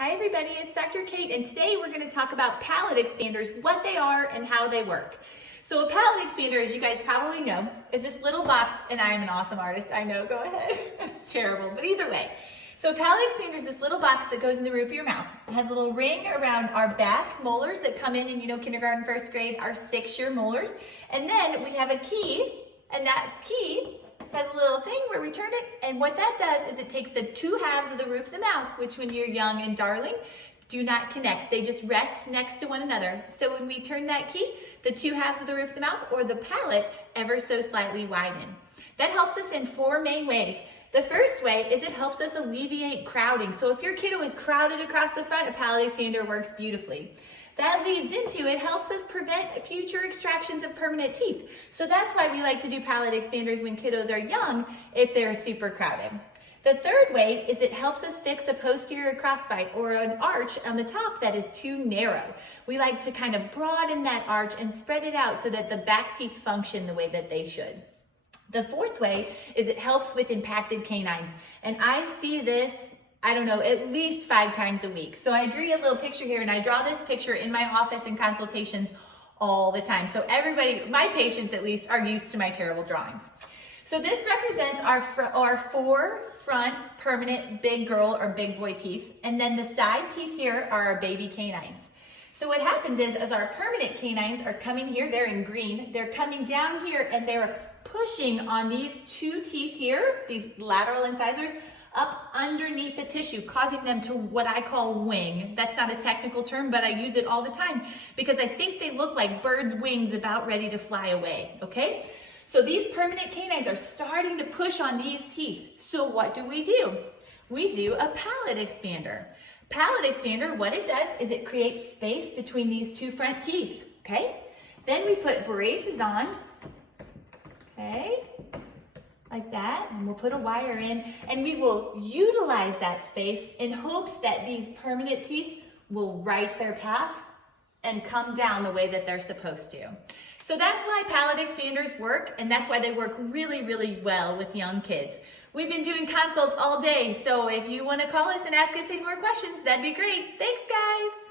Hi everybody, it's Dr. Kate, and today we're going to talk about palate expanders, what they are and how they work. So a palate expander, as you guys probably know, is this little box, and I am an awesome artist, I know, go ahead. It's terrible, but either way. So a palate expander is this little box that goes in the roof of your mouth. It has a little ring around our back molars that come in kindergarten, first grade, our 6-year molars. And then we have a key, and that key has a little thing where we turn it, and what that does is it takes the two halves of the roof of the mouth, which when you're young and darling, do not connect. They just rest next to one another. So when we turn that key, the two halves of the roof of the mouth, or the palate, ever so slightly widen. That helps us in 4 main ways. The first way is it helps us alleviate crowding. So if your kiddo is crowded across the front, a palate expander works beautifully. That leads into, it helps us prevent future extractions of permanent teeth. So that's why we like to do palate expanders when kiddos are young if they're super crowded. The third way is it helps us fix a posterior crossbite or an arch on the top that is too narrow. We like to kind of broaden that arch and spread it out so that the back teeth function the way that they should. The fourth way is it helps with impacted canines. And I see this, I don't know, at least 5 times a week. So I drew you a little picture here, and I draw this picture in my office and consultations all the time. So everybody, my patients at least, are used to my terrible drawings. So this represents our 4 front permanent big girl or big boy teeth. And then the side teeth here are our baby canines. So what happens is, as our permanent canines are coming here, they're in green, they're coming down here and they're pushing on these 2 teeth here, these lateral incisors, up underneath the tissue, causing them to what I call wing. That's not a technical term, but I use it all the time because I think they look like birds' wings about ready to fly away, okay? So these permanent canines are starting to push on these teeth. So what do? We do a palate expander. Palate expander, what it does is it creates space between these 2 front teeth, okay? Then we put braces on, okay? Like that, and we'll put a wire in, and we will utilize that space in hopes that these permanent teeth will right their path and come down the way that they're supposed to. So that's why palate expanders work, and that's why they work really, really well with young kids. We've been doing consults all day, so if you want to call us and ask us any more questions, that'd be great. Thanks, guys.